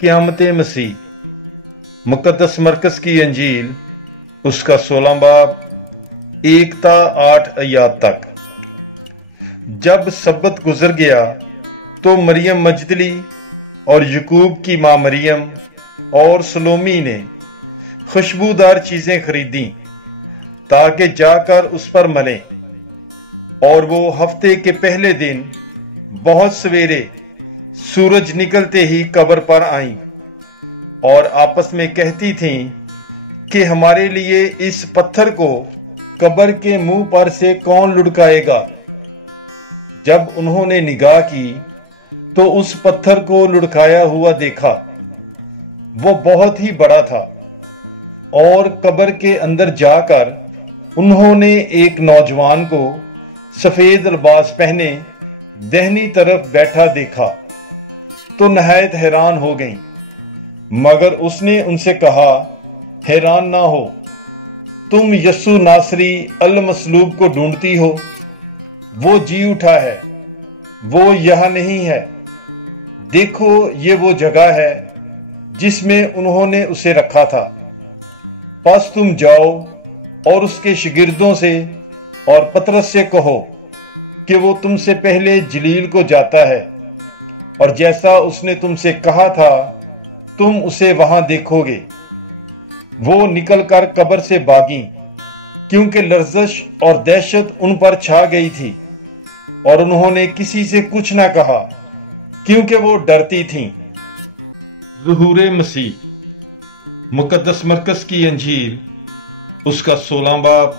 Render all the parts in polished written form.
क़यामत मसीह मुक़द्दस मरकज़ की अंजील उसका 16 बाब 1 ता 8 आयात तक। जब सब्बत गुजर गया तो मरियम मजदली और यकूब की माँ मरियम और सलोमी ने खुशबूदार चीजें खरीदी ताकि जाकर उस पर मलें। और वो हफ्ते के पहले दिन बहुत सवेरे सूरज निकलते ही कब्र पर आईं और आपस में कहती थीं कि हमारे लिए इस पत्थर को कब्र के मुंह पर से कौन लुढ़काएगा। जब उन्होंने निगाह की तो उस पत्थर को लुढ़काया हुआ देखा। वो बहुत ही बड़ा था और कब्र के अंदर जाकर उन्होंने एक नौजवान को सफेद लिबास पहने दाहिनी तरफ बैठा देखा तो नहायत हैरान हो गईं। मगर उसने उनसे कहा, हैरान ना हो, तुम यस्सु नासरी अल मसलूब को ढूंढती हो। वो जी उठा है, वो यहां नहीं है। देखो, ये वो जगह है जिसमें उन्होंने उसे रखा था। बस तुम जाओ और उसके शिगिर्दों से और पतरस से कहो कि वो तुमसे पहले जलील को जाता है और जैसा उसने तुमसे कहा था तुम उसे वहां देखोगे। वो निकलकर कब्र से भागी क्योंकि लर्जश और दहशत उन पर छा गई थी और उन्होंने किसी से कुछ ना कहा क्योंकि वो डरती थीं। ज़ुहूर मसीह मुक़द्दस मरकज़ की अंजील उसका 16 बाब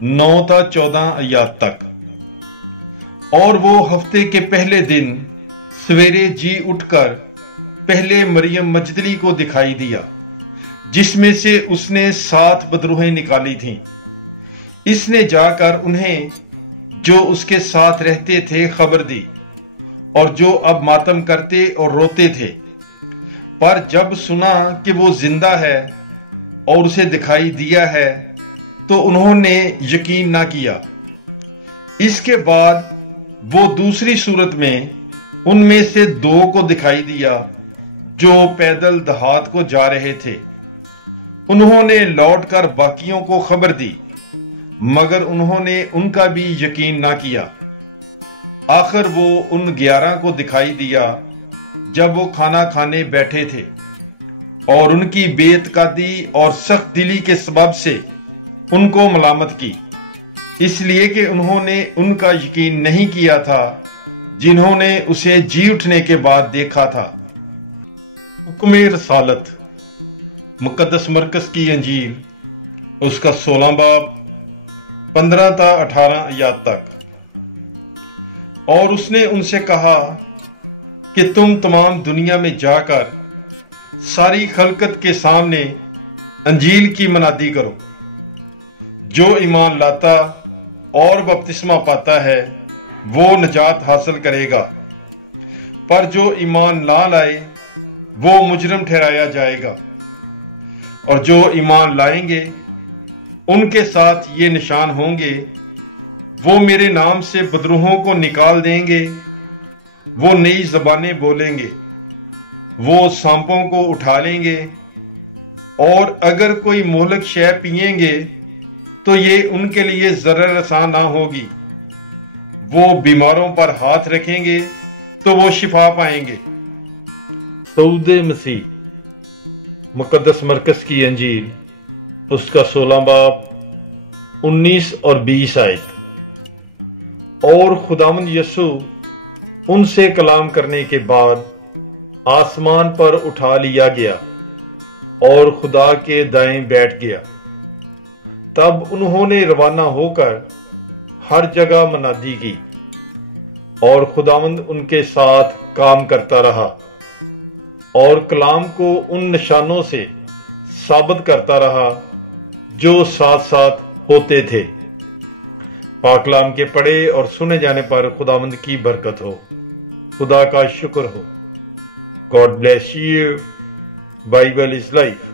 9 ता 14 आयात तक। और वो हफ्ते के पहले दिन सवेरे जी उठकर पहले मरियम मजदली को दिखाई दिया जिसमें से उसने 7 बदरूहें निकाली थीं। इसने जाकर उन्हें जो उसके साथ रहते थे खबर दी और जो अब मातम करते और रोते थे। पर जब सुना कि वो जिंदा है और उसे दिखाई दिया है तो उन्होंने यकीन ना किया। इसके बाद वो दूसरी सूरत में उनमें से 2 को दिखाई दिया जो पैदल दहात को जा रहे थे। उन्होंने लौटकर बाकियों को खबर दी मगर उन्होंने उनका भी यकीन ना किया। आखिर वो उन 11 को दिखाई दिया जब वो खाना खाने बैठे थे और उनकी बेतकादी और सख्त दिली के सबब से उनको मलामत की, इसलिए कि उन्होंने उनका यकीन नहीं किया था जिन्होंने उसे जी उठने के बाद देखा था। हुक्म रसालत मुक़द्दस मरकज़ की अंजील उसका 16 बाब 15 ता 18 आयात तक। और उसने उनसे कहा कि तुम तमाम दुनिया में जाकर सारी खलकत के सामने अंजील की मनादी करो। जो ईमान लाता और बपतिस्मा पाता है वो नजात हासिल करेगा, पर जो ईमान ना लाए वो मुजरम ठहराया जाएगा। और जो ईमान लाएंगे उनके साथ ये निशान होंगे, वो मेरे नाम से बदरूहों को निकाल देंगे, वो नई ज़बानें बोलेंगे, वो सांपों को उठा लेंगे और अगर कोई मोहलक शय पिएंगे तो ये उनके लिए ज़रर रसा ना होगी। वो बीमारों पर हाथ रखेंगे तो वो शिफा पाएंगे। सऊद मसीह मुक़द्दस मरकज़ की अंजील उसका 16 बाब 19 और 20 आयत। और खुदावंद यस्सु उनसे कलाम करने के बाद आसमान पर उठा लिया गया और खुदा के दाएं बैठ गया। तब उन्होंने रवाना होकर हर जगह मनादी की और खुदावंद उनके साथ काम करता रहा और कलाम को उन निशानों से साबित करता रहा जो साथ साथ होते थे। पाकलाम के पढ़े और सुने जाने पर खुदावंद की बरकत हो। खुदा का शुक्र हो। God bless you. Bible is life.